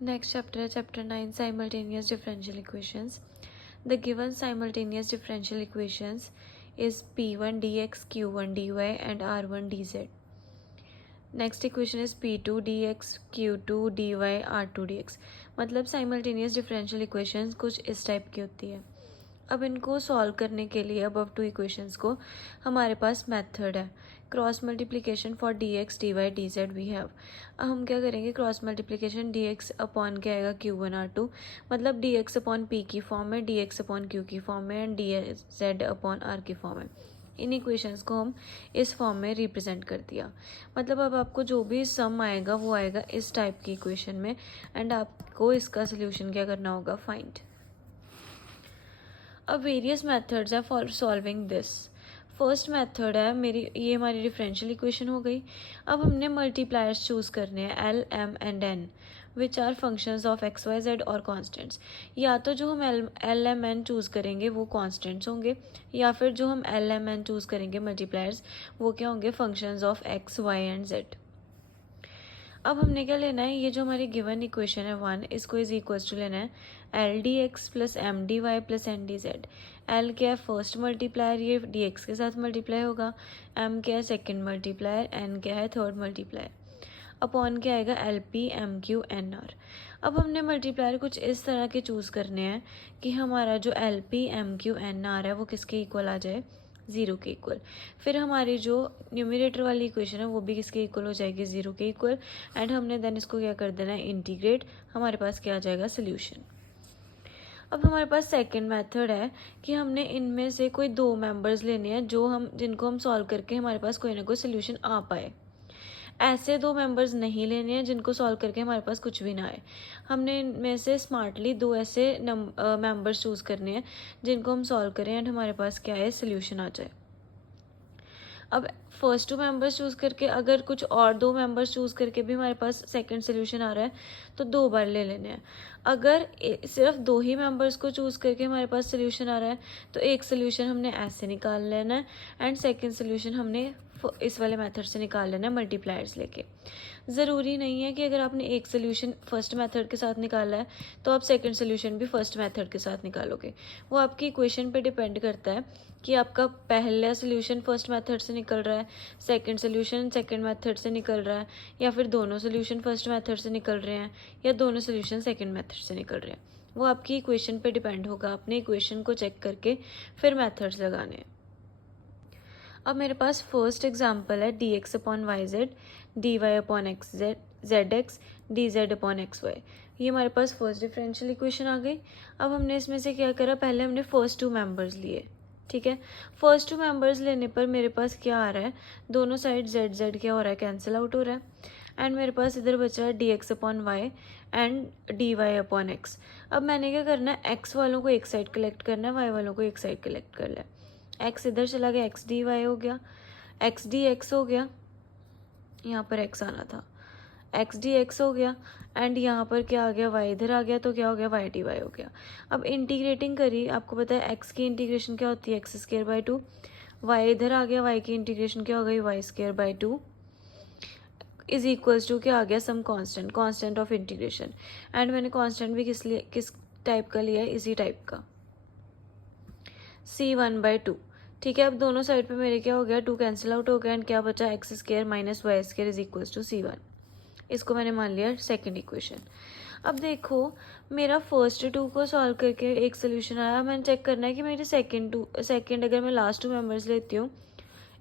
Next chapter है chapter 9 simultaneous differential equations. The given simultaneous differential equations is P1 dx, Q1 dy and R1 dz. Next equation is P2 dx, Q2 dy, R2 dx. मतलब simultaneous differential equations कुछ इस type की होती है. अब इनको solve करने के लिए अबव टू इक्वेशंस को हमारे पास मेथड है. Cross multiplication for d x d y d z we have. अब हम क्या करेंगे, cross multiplication d x upon क्या आएगा Q1 R2, मतलब डी एक्स अपॉन पी की फॉर्म में, डी एक्स अपॉन क्यू की फॉर्म में and d z upon r की फॉर्म में. इन इक्वेशंस को हम इस फॉर्म में रिप्रेजेंट कर दिया. मतलब अब आपको जो भी सम आएगा वो आएगा इस टाइप की इक्वेशन में एंड आपको इसका सोल्यूशन क्या करना होगा, फाइंड. अब वेरियस मेथड्स है for solving this. First method है मेरी, ये हमारी डिफरेंशियल इक्वेशन हो गई. अब हमने मल्टीप्लायर्स चूज़ करने हैं l m and n which are functions of x y z और कॉन्स्टेंट्स. या तो जो हम एल एम एन चूज़ करेंगे वो कॉन्स्टेंट्स होंगे, या फिर जो हम एल एम एन चूज़ करेंगे मल्टीप्लायर्स वो क्या होंगे, functions of x y and z. अब हमने क्या लेना है, ये जो हमारी गिवन इक्वेशन है 1, इसको इज इक्वल्स टू लेना है l d x plus m d y plus n d z. L क्या है, फर्स्ट मल्टीप्लायर, ये डी एक्स के साथ मल्टीप्लाई होगा. एम क्या है, सेकेंड मल्टीप्लायर. एन क्या है, थर्ड मल्टीप्लायर. अपॉन क्या आएगा, l p m q n r. अब हमने मल्टीप्लायर कुछ इस तरह के चूज़ करने हैं कि हमारा जो l p m q n r है वो किसके इक्वल आ जाए, 0 के इक्वल. फिर हमारी जो न्यूमरेटर वाली इक्वेशन है वो भी किसके इक्वल हो जाएगी, 0 के इक्वल. एंड हमने देन इसको क्या कर देना है, इंटीग्रेट. हमारे पास क्या आ जाएगा, सोल्यूशन. अब हमारे पास सेकंड मेथड है कि हमने इनमें से कोई 2 मेंबर्स लेने हैं जिनको हम सॉल्व करके हमारे पास कोई ना कोई सोल्यूशन आ पाए. ऐसे 2 मेंबर्स नहीं लेने हैं जिनको सॉल्व करके हमारे पास कुछ भी ना आए. हमने इनमें से स्मार्टली 2 ऐसे मेंबर्स चूज़ करने हैं जिनको हम सॉल्व करें एंड हमारे पास क्या है, सोल्यूशन आ जाए. अब फर्स्ट 2 मेंबर्स चूज़ करके अगर कुछ और 2 मेंबर्स चूज़ करके भी हमारे पास सेकंड सोल्यूशन आ रहा है तो 2 बार ले लेने हैं. अगर सिर्फ 2 ही मेंबर्स को चूज़ करके हमारे पास सोल्यूशन आ रहा है तो एक सोल्यूशन हमने ऐसे निकाल लेना है एंड सेकंड सोल्यूशन हमने इस वाले मेथड से निकाल लेना है मल्टीप्लायर्स लेके. ज़रूरी नहीं है कि अगर आपने एक सोल्यूशन फर्स्ट मेथड के साथ निकाला है तो आप सेकंड सोल्यूशन भी फर्स्ट मेथड के साथ निकालोगे. वो आपकी इक्वेशन पे डिपेंड करता है कि आपका पहला सोल्यूशन फर्स्ट मेथड से निकल रहा है, सेकंड सोल्यूशन सेकंड मेथड से निकल रहा है, या फिर दोनों सोल्यूशन फर्स्ट मेथड से निकल रहे हैं, या दोनों सोल्यूशन सेकंड मेथड से निकल रहे हैं. वो आपकी इक्वेशन पे डिपेंड होगा. आपने इक्वेशन को चेक करके फिर मेथड्स लगाने हैं. अब मेरे पास फर्स्ट एग्जांपल है d x upon y z, d y upon x z x, d z upon x y. ये हमारे पास फर्स्ट डिफरेंशियल इक्वेशन आ गई. अब हमने इसमें से क्या करा, पहले हमने फर्स्ट 2 मेंबर्स लिए. ठीक है, फर्स्ट 2 मेंबर्स लेने पर मेरे पास क्या आ रहा है, दोनों साइड जेड जेड क्या हो रहा है, कैंसिल आउट हो रहा है. एंड मेरे पास इधर बचा है d x upon y and d y upon x. अब मैंने क्या करना है, एक्स वालों को एक साइड कलेक्ट करना है, वाई वालों को एक साइड कलेक्ट कर लिया. एक्स इधर चला गया, एक्स डी वाई हो गया, एक्स डी एक्स हो गया, यहाँ पर एक्स आना था, एक्स डी एक्स हो गया. एंड यहाँ पर क्या आ गया, वाई इधर आ गया तो क्या हो गया, वाई डी वाई हो गया. अब इंटीग्रेटिंग करी, आपको पता है एक्स की इंटीग्रेशन क्या होती है, एक्स स्क्वायर बाई 2. वाई इधर आ गया, वाई की इंटीग्रेशन क्या हो गई, y square by 2 is equals to क्या आ गया, some constant, constant of integration. And मैंने कांस्टेंट भी किस टाइप का लिया है, इसी टाइप का, C1/2. ठीक है, अब दोनों साइड पे मेरे क्या हो गया, 2 कैंसिल आउट हो गया एंड क्या बचा, x square minus y square is equals to C1. इसको मैंने मान लिया सेकंड इक्वेशन. अब देखो, मेरा फर्स्ट 2 को सॉल्व करके एक सोल्यूशन आया. मैंने चेक करना है कि मेरे सेकंड अगर मैं लास्ट 2 मेंबर्स लेती हूँ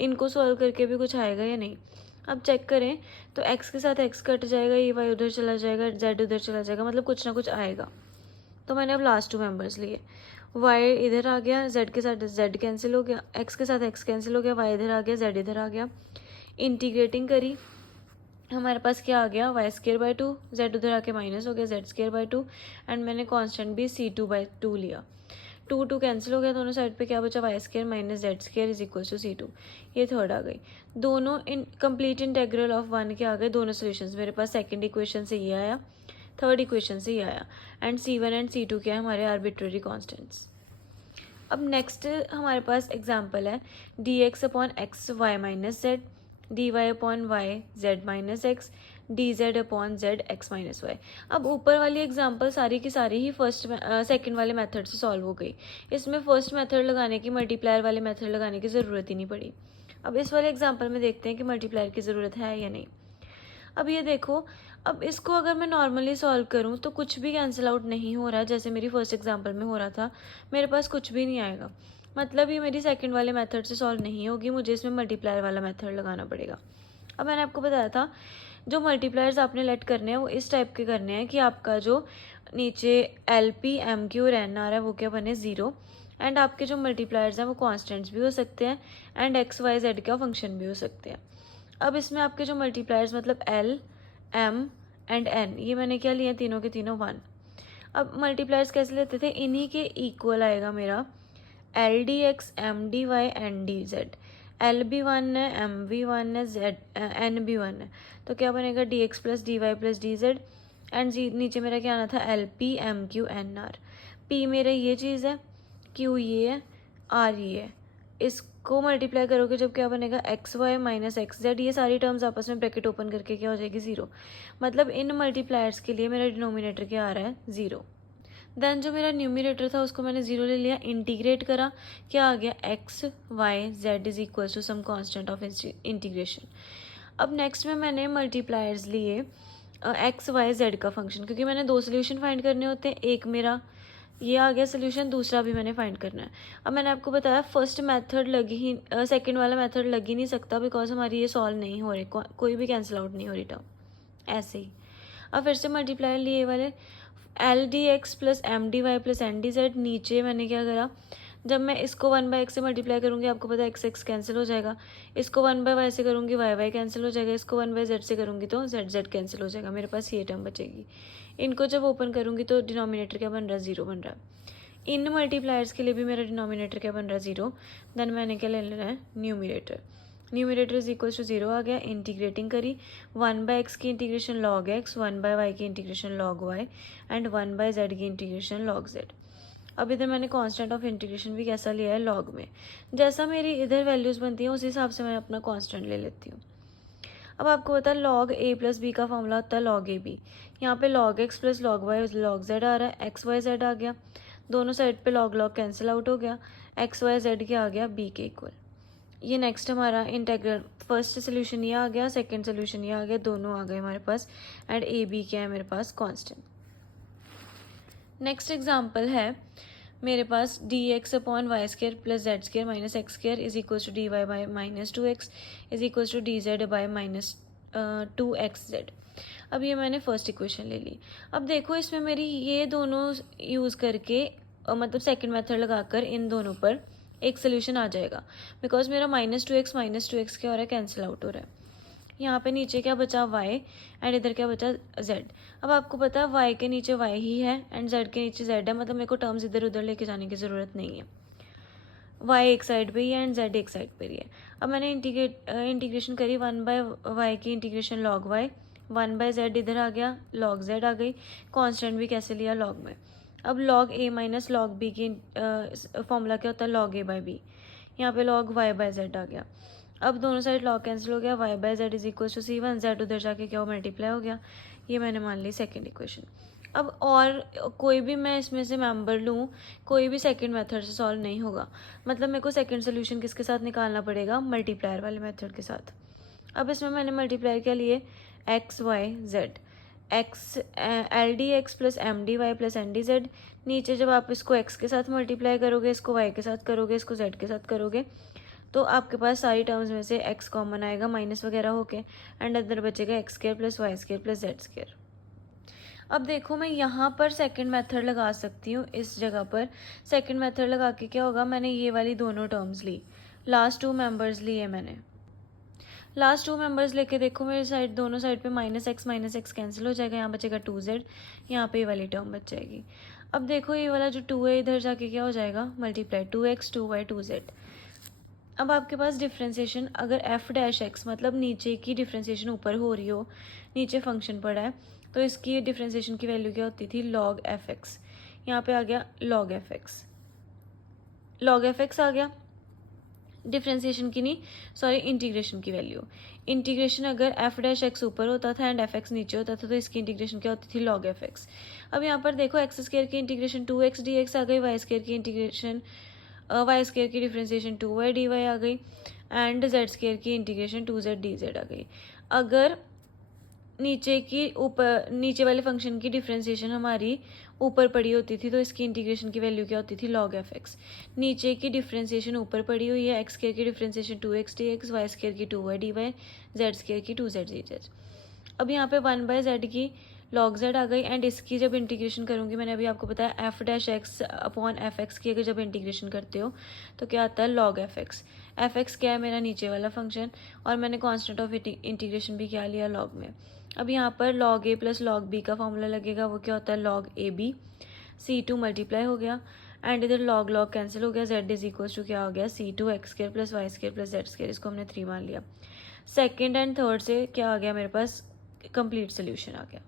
इनको सॉल्व करके भी कुछ आएगा या नहीं. अब चेक करें तो एक्स के साथ एक्स कट जाएगा, ये वाई उधर चला जाएगा, जेड उधर चला जाएगा, मतलब कुछ ना कुछ आएगा. तो मैंने अब लास्ट 2 मेंबर्स लिए, वाई इधर आ गया, जेड के साथ जेड कैंसिल हो गया, एक्स के साथ एक्स कैंसिल हो गया, वाई इधर आ गया, जेड इधर आ गया. इंटीग्रेटिंग करी, हमारे पास क्या आ गया, वाई स्क्वायर बाई 2, जेड उधर आके माइनस हो गया, जेड स्क्वायर बाई 2. एंड मैंने कांस्टेंट भी C2/2 लिया. 2 कैंसिल हो गया, दोनों साइड पे क्या बचा, y square minus z square is equal to C2. ये थर्ड आ गई. दोनों इन कंप्लीट इंटेग्रल ऑफ 1 के आ गए दोनों सोल्यूशंस. मेरे पास सेकंड इक्वेशन से ये आया, थर्ड इक्वेशन से ये आया. एंड C1 एंड C2 क्या है, हमारे आर्बिट्ररी कॉन्स्टेंट्स. अब नेक्स्ट हमारे पास एग्जाम्पल है d x upon x y minus z, d y upon y z minus x, d z upon z x minus y. अब ऊपर वाली एग्जांपल सारी की सारी ही सेकंड वाले मेथड से सॉल्व हो गई। इसमें फर्स्ट मेथड लगाने की, मल्टीप्लायर वाले मेथड लगाने की ज़रूरत ही नहीं पड़ी। अब इस वाले एग्जाम्पल में देखते हैं कि मल्टीप्लायर की ज़रूरत है या नहीं। अब ये देखो, अब इसको अगर मैं नॉर्मली सॉल्व करूँ तो कुछ भी कैंसिल आउट नहीं हो रहा, जैसे मेरी फर्स्ट एग्जांपल में हो रहा था। मेरे पास कुछ भी नहीं आएगा, मतलब ये मेरी सेकंड वाले मेथड से सॉल्व नहीं होगी, मुझे इसमें मल्टीप्लायर वाला मेथड लगाना पड़ेगा। अब मैंने आपको बताया था जो मल्टीप्लायर्स आपने लेट करने हैं वो इस टाइप के करने हैं कि आपका जो नीचे एल पी एम क्यू और एन आ रहा है वो क्या बने 0, एंड आपके जो मल्टीप्लायर्स हैं वो कॉन्स्टेंट्स भी हो सकते हैं एंड एक्स वाई जेड का फंक्शन भी हो सकते हैं। अब इसमें आपके जो मल्टीप्लायर्स मतलब एल एम एंड एन, ये मैंने क्या लिया, तीनों के तीनों 1। अब मल्टीप्लायर्स कैसे लेते थे, इन्हीं के इक्वल आएगा मेरा l d x m d y n d z. L भी 1 है, एम भी 1 है, जेड एन भी 1 है, तो क्या बनेगा d x plus d y plus d z. And जी नीचे मेरा क्या आना था, l p m q n r. P मेरा ये चीज़ है, क्यू ये है, आर ये है। इसको मल्टीप्लाई करोगे जब क्या बनेगा, x y minus x z. ये सारी टर्म्स आपस में ब्रैकेट ओपन करके क्या हो जाएगी 0। मतलब इन मल्टीप्लायर्स के लिए मेरा डिनोमिनेटर क्या आ रहा है 0। देन जो मेरा न्यूमिनेटर था उसको मैंने 0 ले लिया, इंटीग्रेट करा, क्या आ गया x y z is equal to some constant of integration. अब नेक्स्ट में मैंने मल्टीप्लायर्स लिए एक्स वाई जेड का फंक्शन, क्योंकि मैंने 2 सोल्यूशन फाइंड करने होते हैं, एक मेरा ये आ गया सोल्यूशन, दूसरा भी मैंने फाइंड करना है। अब मैंने आपको बताया फर्स्ट मेथड लग ही सेकंड वाला मेथड लग ही नहीं सकता, बिकॉज हमारी ये सॉल्व नहीं हो रही, कोई भी कैंसिल आउट नहीं हो रही टर्म ऐसे ही। अब फिर से मल्टीप्लायर लिए वाले l d x plus m d y plus n d z. नीचे मैंने क्या करा, जब मैं इसको 1/x से मल्टीप्लाई करूँगी आपको पता है एक्स एक्स कैंसिल हो जाएगा, इसको 1/y से करूँगी वाई वाई कैंसिल हो जाएगा, इसको 1/z से करूँगी तो जेड जेड कैंसिल हो जाएगा, मेरे पास ये टर्म बचेगी। इनको जब ओपन करूँगी तो डिनोमिनेटर क्या बन रहा है, 0 बन रहा है। इन मल्टीप्लायर्स के लिए भी मेरा डिनोमिनेटर क्या बन रहा है 0। देन मैंने क्या ले लेना है, numerator. Numerator is equal to 0 आ गया, इंटीग्रेटिंग करी, 1/x की इंटीग्रेशन लॉग x, 1/y की integration log y and 1/z की इंटीग्रेशन लॉग z। अब इधर मैंने कांस्टेंट ऑफ इंटीग्रेशन भी कैसा लिया है, लॉग में। जैसा मेरी इधर वैल्यूज़ बनती हैं उस हिसाब से मैं अपना कांस्टेंट ले लेती हूँ। अब आपको पता है लॉग a प्लस बी का फॉर्मूला होता है लॉग ए बी। यहाँ पे log x plus log y log z आ रहा है, एक्स वाई जेड आ गया, दोनों साइड पे लॉग लॉग कैंसिल आउट हो गया, एक्स वाई जेड क्या आ गया, b के इक्वल। ये नेक्स्ट हमारा इंटेग्रल, फर्स्ट सोल्यूशन ये आ गया, सेकंड सोल्यूशन ये आ गया, दोनों आ गए हमारे पास, एंड ए बी क्या है मेरे पास, कांस्टेंट। नेक्स्ट एग्जांपल है मेरे पास d x upon y square plus z square minus x square is equal to d y by minus 2x is equal to d z by minus 2xz। अब ये मैंने first equation ले ली। अब देखो इसमें मेरी ये दोनों यूज़ करके मतलब सेकंड मेथड लगाकर इन दोनों पर एक सोल्यूशन आ जाएगा, बिकॉज मेरा -2x क्या हो रहा है, कैंसिल आउट हो रहा है। यहाँ पे नीचे क्या बचा, y एंड इधर क्या बचा, z। अब आपको पता है y के नीचे y ही है एंड z के नीचे z है, मतलब मेरे को टर्म्स इधर उधर लेके जाने की ज़रूरत नहीं है। y एक साइड पे ही है एंड z एक साइड पे ही है। अब मैंने इंटीग्रेशन करी, 1/y की इंटीग्रेशन log y, 1/z इधर आ गया, log z आ गई, कांस्टेंट भी कैसे लिया, log में। अब log a minus log b की फॉर्मूला क्या होता है, log a बाई b। यहाँ पे log y बाई z आ गया। अब दोनों साइड log कैंसिल हो गया, y by z is equal to c1, z उधर जाके क्या हो, मल्टीप्लाई हो गया। ये मैंने मान ली सेकेंड इक्वेशन। अब और कोई भी मैं इसमें से मेंबर लूँ, कोई भी सेकंड मेथड से सॉल्व नहीं होगा, मतलब मेरे को सेकंड सोल्यूशन किसके साथ निकालना पड़ेगा, मल्टीप्लायर वाले मेथड के साथ। अब इसमें मैंने मल्टीप्लायर क्या लिए, x y z, x l d x plus m d y plus n d z. नीचे जब आप इसको एक्स के साथ मल्टीप्लाई करोगे, इसको वाई के साथ करोगे, इसको जेड के साथ करोगे, तो आपके पास सारी टर्म्स में से एक्स कॉमन आएगा माइनस वगैरह होके, एंड अंदर बचेगा x square plus y square plus z square. अब देखो मैं यहाँ पर सेकंड मेथड लगा सकती हूँ, इस जगह पर सेकंड मेथड लगा के क्या होगा, मैंने ये वाली दोनों टर्म्स ली, लास्ट 2 मेंबर्स लिए मैंने। लास्ट 2 मेंबर्स लेके देखो मेरे साइड, दोनों साइड पे -x कैंसिल हो जाएगा, यहाँ बचेगा 2z, यहाँ पे ये वाली टर्म बच जाएगी। अब देखो ये वाला जो 2 है इधर जाके क्या हो जाएगा, मल्टीप्लाई 2x 2y 2z। अब आपके पास डिफ्रेंसिएशन अगर f डैश x मतलब नीचे की डिफ्रेंसिएशन ऊपर हो रही हो, नीचे फंक्शन पड़ा है, तो इसकी डिफ्रेंसिएशन की वैल्यू क्या होती थी, log fx। यहाँ पे आ गया log fx, log fx आ गया, डिफ्रेंसिएशन की नहीं सॉरी इंटीग्रेशन की वैल्यू। इंटीग्रेशन अगर एफ डैश एक्स ऊपर होता था एंड एफ एक्स नीचे होता था तो इसकी इंटीग्रेशन क्या होती थी, लॉग एफ एक्स। अब यहाँ पर देखो एक्स स्क्वायर की इंटीग्रेशन 2x dx आ गई, वाई स्क्वायर की इंटीग्रेशन वाई स्क्वायर की डिफ्रेंसिएशन 2y dy आ गई एंड जेड स्क्वायर की इंटीग्रेशन 2z dz आ गई। अगर नीचे वाले फंक्शन की डिफ्रेंसिएशन हमारी ऊपर पड़ी होती थी तो इसकी इंटीग्रेशन की वैल्यू क्या होती थी, लॉग एफ एक्स। नीचे की डिफ्रेंसिएशन ऊपर पड़ी हुई है, एक्स स्क्वायर की differentiation 2x dx, y square की 2y dy, जेड स्क्वायर की 2z dz। अब यहाँ पे 1/z की लॉग z आ गई एंड इसकी जब इंटीग्रेशन करूँगी, मैंने अभी आपको बताया F dash x upon F x की अगर जब इंटीग्रेशन करते हो तो क्या आता है, log F x. F x क्या है, मेरा नीचे वाला फंक्शन, और मैंने कॉन्स्टेंट ऑफ इंटीग्रेशन भी क्या लिया, लॉग में। अब यहाँ पर लॉग ए प्लस लॉग बी का फॉर्मूला लगेगा, वो क्या होता है, log a B. C2 multiply हो गया एंड इधर लॉग लॉग कैंसिल हो गया, z इज इक्वल टू क्या हो गया, C2 x square plus y square plus z square, इसको हमने 3 मान लिया। सेकेंड एंड थर्ड से क्या आ गया मेरे पास, कंप्लीट सोल्यूशन आ गया।